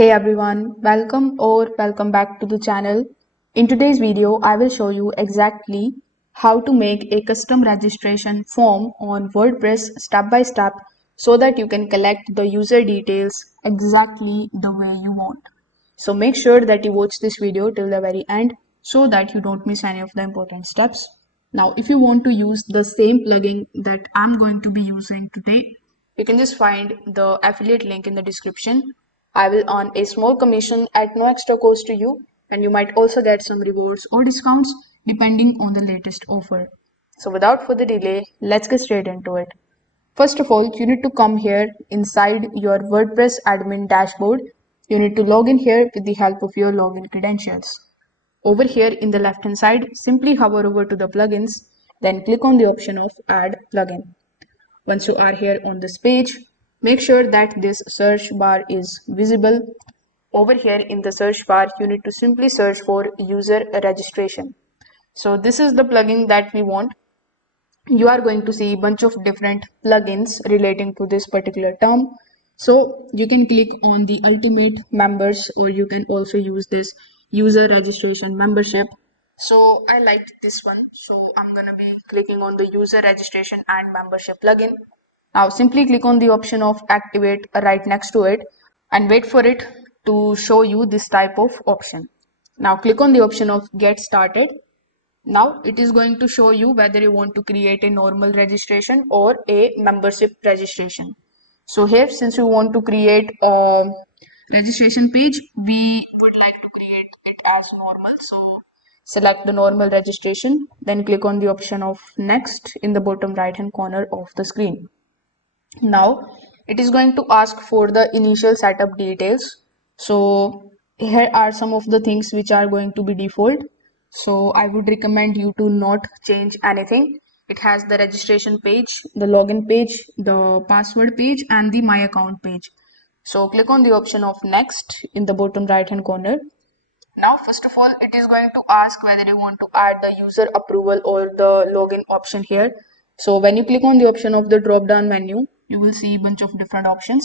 Hey everyone, welcome back to the channel. In today's video, I will show you exactly how to make a custom registration form on WordPress step by step so that you can collect the user details exactly the way you want. So make sure that you watch this video till the very end so that you don't miss any of the important steps. Now, if you want to use the same plugin that I'm going to be using today, you can just find the affiliate link in the description. I will earn a small commission at no extra cost to you, and you might also get some rewards or discounts depending on the latest offer. So without further delay, let's get straight into it. First of all, you need to come here inside your WordPress admin dashboard. You need to log in here with the help of your login credentials. Over here in the left hand side, simply hover over to the plugins, then click on the option of add plugin. Once you are here on this page, make sure that this search bar is visible. Over here in the search bar, you need to simply search for user registration. So this is the plugin that we want. You are going to see a bunch of different plugins relating to this particular term. So you can click on the ultimate members, or you can also use this user registration membership. So I liked this one, so I'm gonna be clicking on the user registration and membership plugin. Now simply click on the option of activate right next to it and wait for it to show you this type of option. Now click on the option of get started. Now it is going to show you whether you want to create a normal registration or a membership registration. So here, since you want to create a registration page, we would like to create it as normal. So select the normal registration, then click on the option of next in the bottom right hand corner of the screen. Now it is going to ask for the initial setup details. So here are some of the things which are going to be default. So I would recommend you to not change anything. It has the registration page, the login page, the password page, and the my account page. So click on the option of next in the bottom right hand corner. Now, first of all, it is going to ask whether you want to add the user approval or the login option here. So when you click on the option of the drop down menu, you will see a bunch of different options.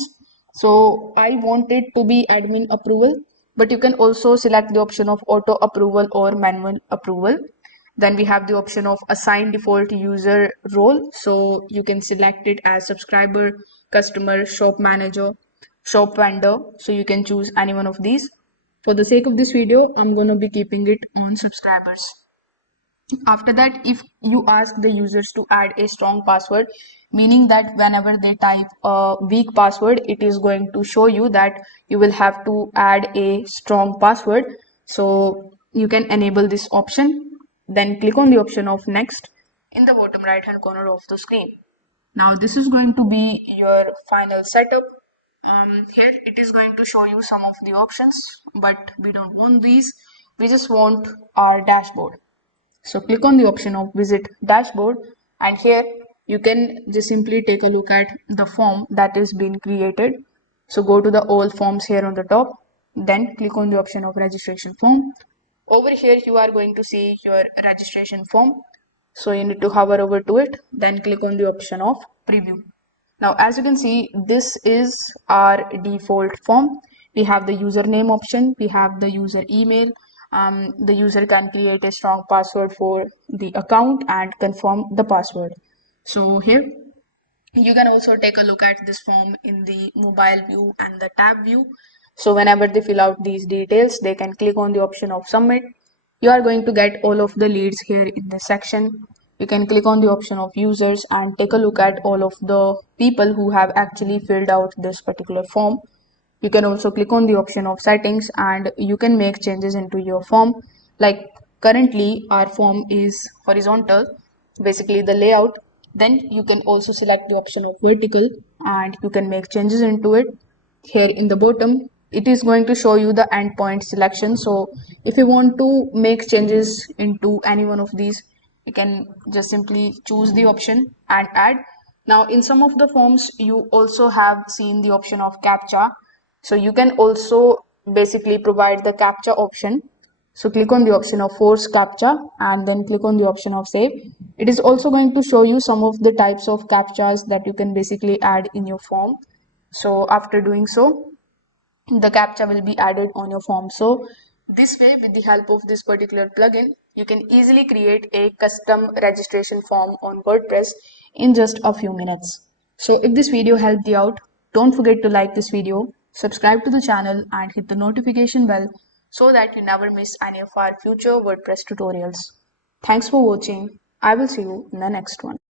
So I want it to be admin approval, but you can also select the option of auto approval or manual approval. Then we have the option of assign default user role. So you can select it as subscriber, customer, shop manager, shop vendor. So you can choose any one of these. For the sake of this video, I'm going to be keeping it on subscribers. After that, if you ask the users to add a strong password, meaning that whenever they type a weak password, it is going to show you that you will have to add a strong password. So you can enable this option, then click on the option of next in the bottom right hand corner of the screen. Now this is going to be your final setup. Here it is going to show you some of the options, but we don't want these. We just want our dashboard. So click on the option of visit dashboard, and here you can just simply take a look at the form that is being created. So go to the all forms here on the top, then click on the option of registration form. Over here you are going to see your registration form. So you need to hover over to it, then click on the option of preview. Now, as you can see, this is our default form. We have the username option, we have the user email. The user can create a strong password for the account and confirm the password. So here you can also take a look at this form in the mobile view and the tab view. So whenever they fill out these details, they can click on the option of submit. You are going to get all of the leads here in this section. You can click on the option of users and take a look at all of the people who have actually filled out this particular form. You can also click on the option of settings and you can make changes into your form. Like currently our form is horizontal, basically the layout. Then you can also select the option of vertical and you can make changes into it. Here in the bottom, it is going to show you the endpoint selection. So if you want to make changes into any one of these, you can just simply choose the option and add. Now in some of the forms, you also have seen the option of captcha. So you can also basically provide the captcha option. So click on the option of force captcha and then click on the option of save. It is also going to show you some of the types of captchas that you can basically add in your form. So after doing so, the captcha will be added on your form. So this way, with the help of this particular plugin, you can easily create a custom registration form on WordPress in just a few minutes. So if this video helped you out, don't forget to like this video, subscribe to the channel and hit the notification bell so that you never miss any of our future WordPress tutorials. Thanks for watching. I will see you in the next one.